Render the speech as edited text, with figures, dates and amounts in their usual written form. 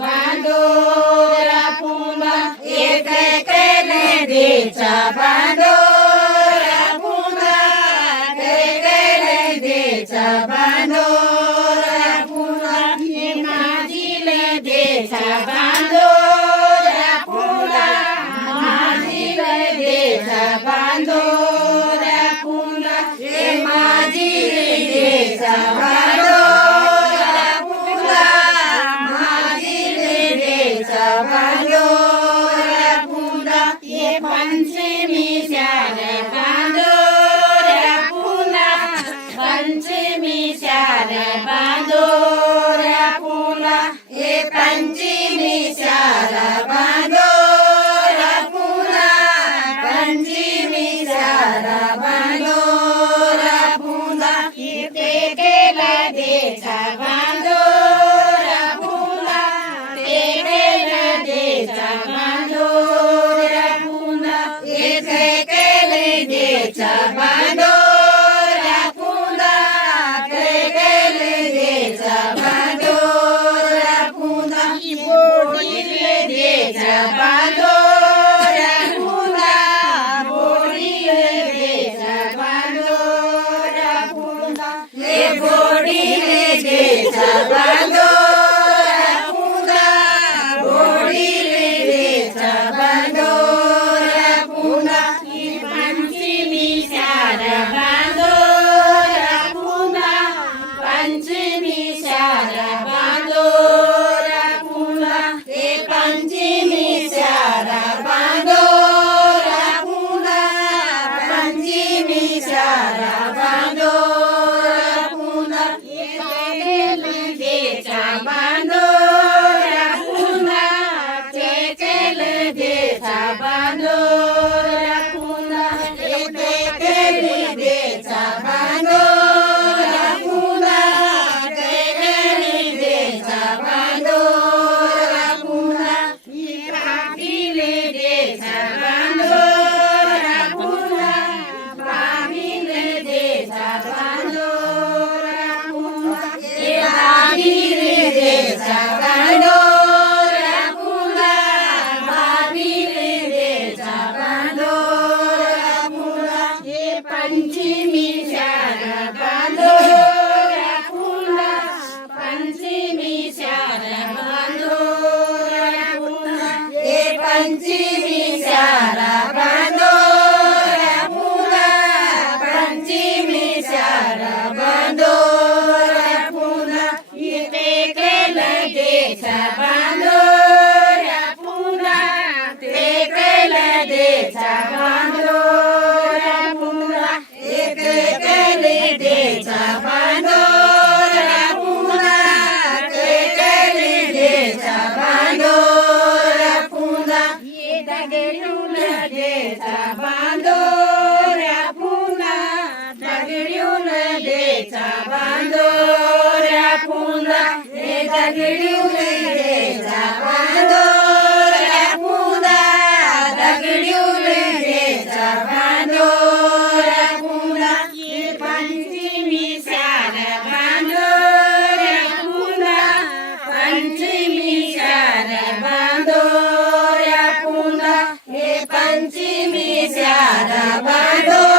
बांधोरा पुन्हा एक केले देचा बांधोरा पुन्हा केले देचा बांधोरा पुन्हा माझीले देचा बांधोरा पुन्हा माझीले देचा बांधोरा पुन्हा माझीले देचा बांधोरा पुन्हा माझीले देचा बांधोरा पुन्हा पंचमी शार बांधोरा पुन्हा पंचमी शार बांधोरा पुन्हा पंचमी शार बांधोरा पुन्हा पंचमी शार बांधोरा पुन्हा ते केला देचा बांधोरा पुन्हा ते केला देचा बांधोरा पुन्हा ते केले देचा बांधोरा पुन्हा ते केले देचा बांधोरा पुन्हा बोडीले देचा बांधोरा पुन्हा बोडीले देचा बांधोरा पुन्हा बोडीले देचा बांधोरा पुन्हा बोडीले देचा बांधोरा पुन्हा पंचमी शार बांधोरा पुन्हा पंचमी शार बांधोरा पुन्हा पंचमी शार बांधोरा पुन्हा पंचमी शार बांधोरा पुन्हा केले देचा बांधोरा पुन्हा केले देचा बांधोरा पुन्हा केले देचा बांधोरा पुन्हा केले देचा बांधोरा पुन्हा पाहिले देचा बांधोरा पुन्हा पाहिले देचा बांधोरा पुन्हा पाहिले देचा बांधोरा पुन्हा पाहिले देचा बांधोरा पुन्हा पंचमी शार बांधोरा पुन्हा पंचमी शार बांधोरा पुन्हा पंचमी शार बांधोरा पुन्हा पंचमी शार बांधोरा पुन्हा ते केलं देचा बांधोरा पुन्हा ते केलं देचा बांधोरा पुन्हा ते केले देचा बांधोरा पुन्हा ते केले देचा बांधोरा पुन्हा दगडून देचा बांधोरा पुन्हा दगडून देचा बांधोरा पुन्हा दगडून देचा बांधोरा पुन्हा दगडून देचा बांधोरा पुन्हा पंचमी शार बांधोरा पुन्हा पंचमी शार बांधोरा पुन्हा पंचमी शार बांधोरा